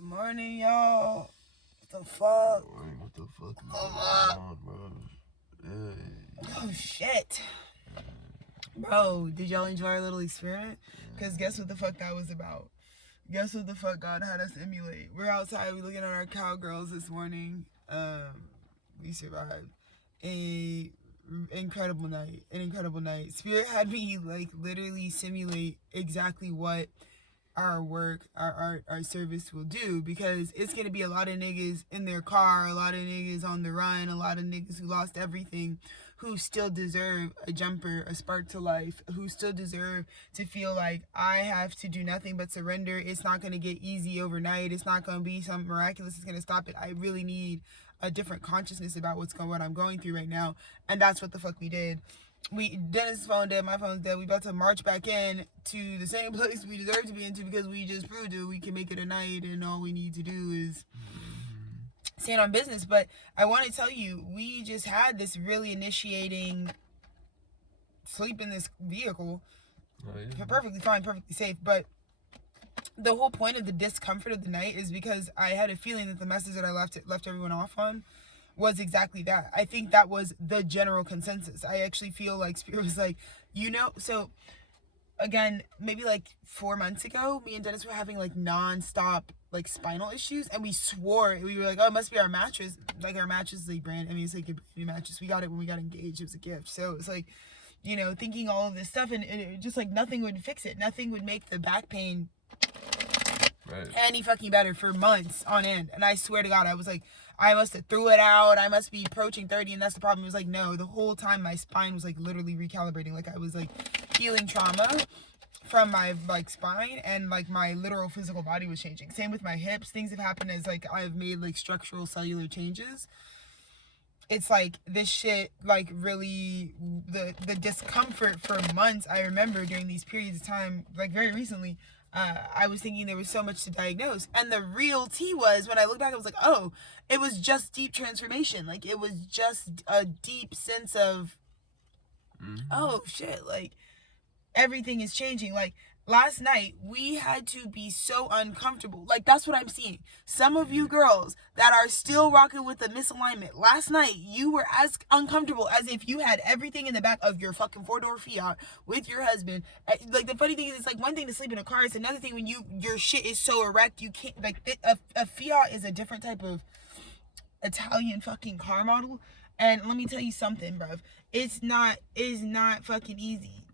Good morning, y'all. What the fuck? What the fuck is going on, bro? Oh, shit. Bro, did y'all enjoy our little experiment? Because guess what the fuck that was about? Guess what the fuck God had us emulate? We're outside, we looking at our cowgirls this morning. We survived. An incredible night. Spirit had me, like, literally simulate exactly what our work, our service will do, because it's gonna be a lot of niggas in their car, a lot of niggas on the run, a lot of niggas who lost everything, who still deserve a jumper, a spark to life, who still deserve to feel like I have to do nothing but surrender. It's not gonna get easy overnight. It's not gonna be something miraculous that's gonna stop it. I really need a different consciousness about what I'm going through right now, and that's what the fuck we did. Dennis' phone dead, my phone's dead. We about to march back in to the same place we deserve to be into, because we just proved it. We can make it a night, and all we need to do is stand on business. But I want to tell you, we just had this really initiating sleep in this vehicle. Oh, yeah. Perfectly fine, perfectly safe. But the whole point of the discomfort of the night is because I had a feeling that the message that I left everyone off on was exactly that. I think that was the general consensus. I actually feel like Spirit was like, so again, maybe like 4 months ago, me and Dennis were having like non-stop like spinal issues, and we swore, we were like, oh, it must be our mattress. Like, our mattress is like brand, I mean, it's like a brand new mattress. We got it when we got engaged. It was a gift. So it's like, thinking all of this stuff, and it just like nothing would fix it. Nothing would make the back pain any fucking better for months on end. And I swear to God, I was like, I must have threw it out. I must be approaching 30, and that's the problem. It was like, no, the whole time my spine was like literally recalibrating. Like, I was like healing trauma from my like spine, and like my literal physical body was changing. Same with my hips. Things have happened as like I've made like structural cellular changes. It's like this shit, like really the discomfort for months. I remember during these periods of time, like very recently, I was thinking there was so much to diagnose. And the real tea was, when I look back, I was like, oh, it was just deep transformation. Like, it was just a deep sense of, oh, shit, like, everything is changing. Like, last night, we had to be so uncomfortable. Like, that's what I'm seeing. Some of you girls that are still rocking with the misalignment, last night, you were as uncomfortable as if you had everything in the back of your fucking 4-door Fiat with your husband. Like, the funny thing is, it's like one thing to sleep in a car. It's another thing when your shit is so erect, you can't, like, a Fiat is a different type of Italian fucking car model. And let me tell you something, bruv. It's not fucking easy.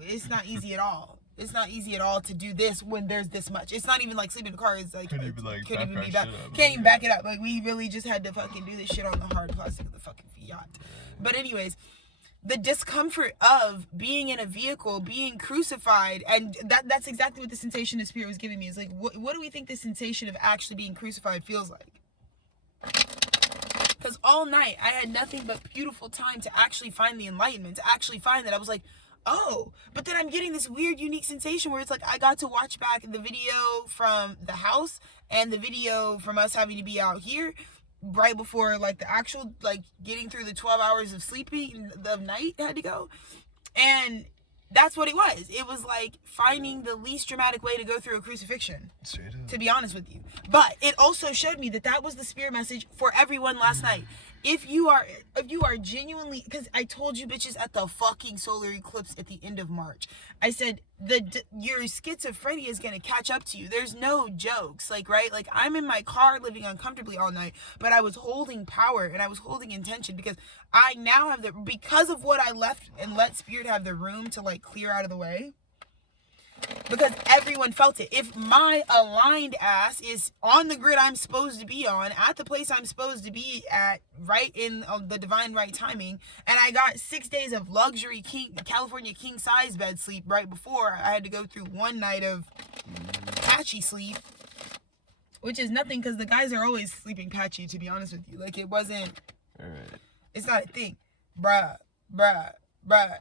It's not easy at all. It's not easy at all to do this when there's this much. It's not even like sleeping in a car. It's like, can't even back it up. Like, we really just had to fucking do this shit on the hard plastic of the fucking Fiat. But anyways, the discomfort of being in a vehicle, being crucified, and that's exactly what the sensation of Spirit was giving me. It's like, what do we think the sensation of actually being crucified feels like? Because all night, I had nothing but beautiful time to actually find the enlightenment, to actually find that I was like, oh, but then I'm getting this weird, unique sensation where it's like I got to watch back the video from the house and the video from us having to be out here right before, like, the actual, like, getting through the 12 hours of sleeping the night had to go. And that's what it was. It was like finding the least dramatic way to go through a crucifixion, to be honest with you. But it also showed me that that was the Spirit message for everyone last night. If you are genuinely, because I told you bitches at the fucking solar eclipse at the end of March, I said your schizophrenia is gonna catch up to you. There's no jokes, like, right? Like, I'm in my car living uncomfortably all night, but I was holding power and I was holding intention, because I now have because of what I left and let Spirit have the room to like clear out of the way. Because everyone felt it. If my aligned ass is on the grid I'm supposed to be on, at the place I'm supposed to be at, right in the divine right timing, and I got 6 days of luxury California king size bed sleep right before I had to go through one night of patchy sleep, which is nothing because the guys are always sleeping patchy, to be honest with you. Like, it wasn't, it's not a thing. Bruh,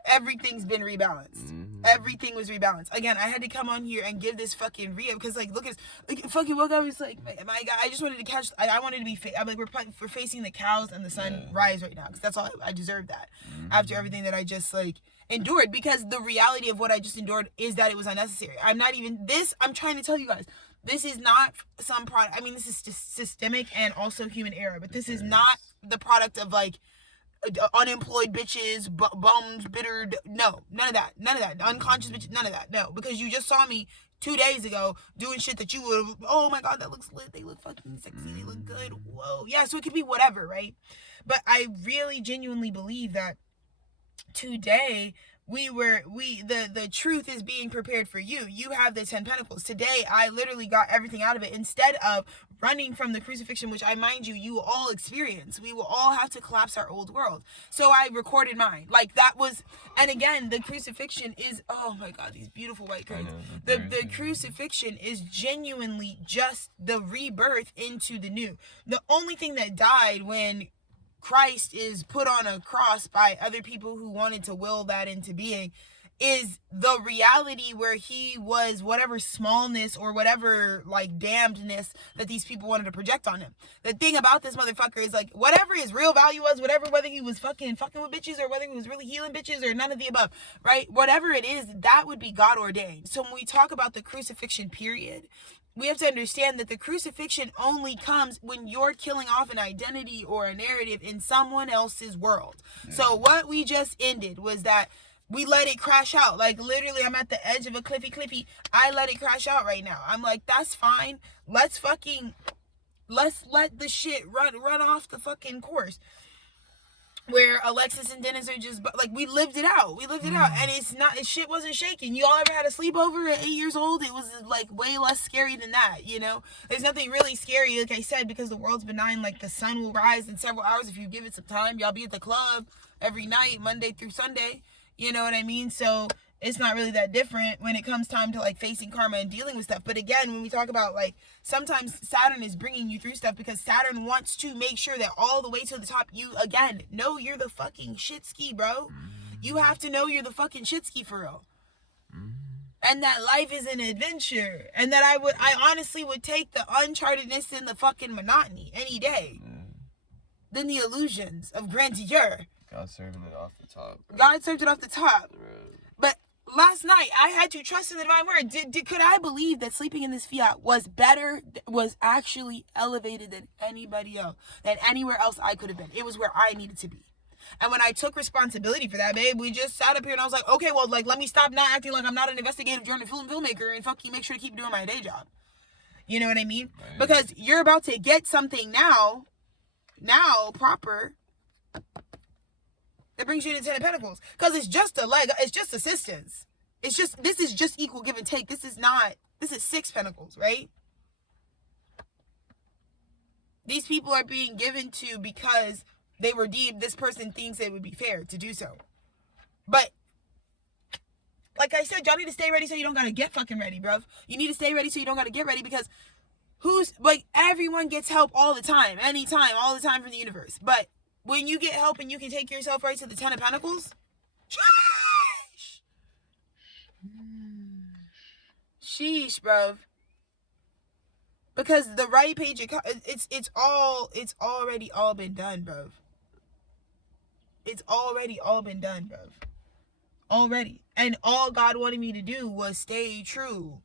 everything's been rebalanced. Everything was rebalanced. Again, I had to come on here and give this fucking re-up, because, like, look at this. Like, fucking woke up, was like, my God, I just wanted to catch, I wanted to be, I'm like, we're facing the cows and the sun rise right now, because that's all, I deserve that. After everything that I just, like, endured, because the reality of what I just endured is that it was unnecessary. I'm trying to tell you guys, This is not some product. I mean, this is just systemic and also human error, but this is not the product of like unemployed bitches, bums, bitter. No, none of that. Unconscious bitches, none of that. No, because you just saw me 2 days ago doing shit that you would, oh my God, that looks lit. They look fucking sexy. They look good. Whoa. Yeah, so it could be whatever, right? But I really genuinely believe that today the truth is being prepared for you. You have the 10 pentacles. Today, I literally got everything out of it instead of running from the crucifixion, which I mind you will all experience. We will all have to collapse our old world. So I recorded mine. Like that was, and again, the crucifixion is, oh my God, these beautiful white curtains. The crucifixion is genuinely just the rebirth into the new. The only thing that died when Christ is put on a cross by other people who wanted to will that into being is the reality where he was whatever smallness or whatever like damnedness that these people wanted to project on him. The thing about this motherfucker is like whatever his real value was, whether he was fucking with bitches or whether he was really healing bitches or none of the above, right? Whatever it is, that would be God ordained. So when we talk about the crucifixion period, we have to understand that the crucifixion only comes when you're killing off an identity or a narrative in someone else's world. Yeah. So what we just ended was that we let it crash out. Like literally, I'm at the edge of a cliffy. I let it crash out right now. I'm like, that's fine. Let's let the shit run off the fucking course. Where Alexis and Dennis are just like, we lived it out, and shit wasn't shaking. You all ever had a sleepover at 8 years old? It was like way less scary than that, you know. There's nothing really scary, like I said, because the world's benign. Like the sun will rise in several hours if you give it some time. Y'all be at the club every night, Monday through Sunday. You know what I mean? So it's not really that different when it comes time to like facing karma and dealing with stuff. But again, when we talk about like sometimes Saturn is bringing you through stuff because Saturn wants to make sure that all the way to the top, you again know you're the fucking shit ski, bro. You have to know you're the fucking shit ski for real. And that life is an adventure, and that I honestly would take the unchartedness and the fucking monotony any day than the illusions of grandeur. God serving it off the top. Bro. God served it off the top. Bro. But last night, I had to trust in the divine word. Could I believe that sleeping in this fiat was actually elevated than anybody else, than anywhere else I could have been? It was where I needed to be. And when I took responsibility for that, babe, we just sat up here and I was like, okay, well, like, let me stop not acting like I'm not an investigative journalist filmmaker and fucking make sure to keep doing my day job. You know what I mean? Right. Because you're about to get something now, proper, that brings you to 10 of Pentacles. Because it's just it's just assistance. This is just equal give and take. This is 6 Pentacles, right? These people are being given to because they were deemed, this person thinks it would be fair to do so. But, like I said, y'all need to stay ready so you don't gotta get fucking ready, bruv. You need to stay ready so you don't gotta get ready because everyone gets help all the time, anytime, all the time from the universe. But when you get help and you can take yourself right to the 10 of Pentacles, sheesh, bruv. Because the right page, it's already all been done, bruv. It's already all been done, bruv. Already. And all God wanted me to do was stay true.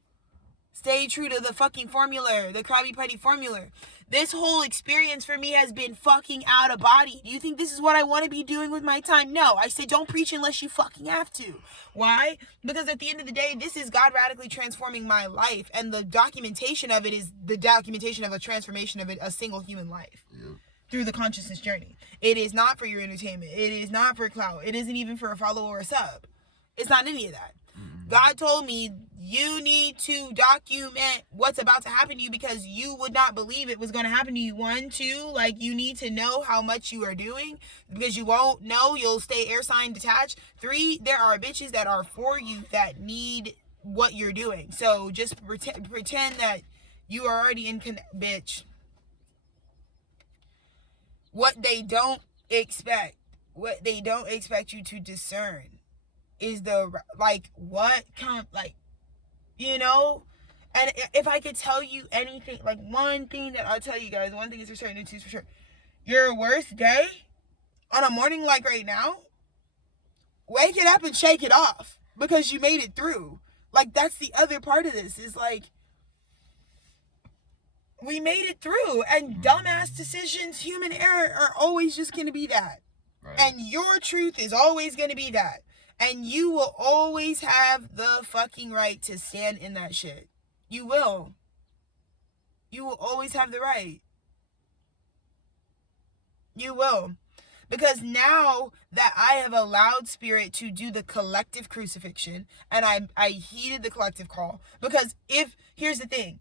Stay true to the fucking formula, the Krabby Patty formula. This whole experience for me has been fucking out of body. Do you think this is what I want to be doing with my time? No. I said don't preach unless you fucking have to. Why? Because at the end of the day, this is God radically transforming my life. And the documentation of it is the documentation of a transformation of a single human life. Yep. Through the consciousness journey. It is not for your entertainment. It is not for clout. It isn't even for a follow or a sub. It's not any of that. God told me you need to document what's about to happen to you because you would not believe it was going to happen to you. 1, 2, like you need to know how much you are doing because you won't know. You'll stay air sign detached. 3, there are bitches that are for you that need what you're doing. So just pretend that you are already in bitch. What they don't expect you to discern is you know, and if I could tell you anything, like one thing that I'll tell you guys, one thing is for certain, and 2 is for sure, your worst day on a morning like right now, wake it up and shake it off because you made it through. Like that's the other part of this is like, We made it through. And dumbass decisions, human error, are always just going to be that. Right. And your truth is always going to be that. And you will always have the fucking right to stand in that shit. You will. You will always have the right. You will. Because now that I have allowed Spirit to do the collective crucifixion, and I heeded the collective call. Because here's the thing.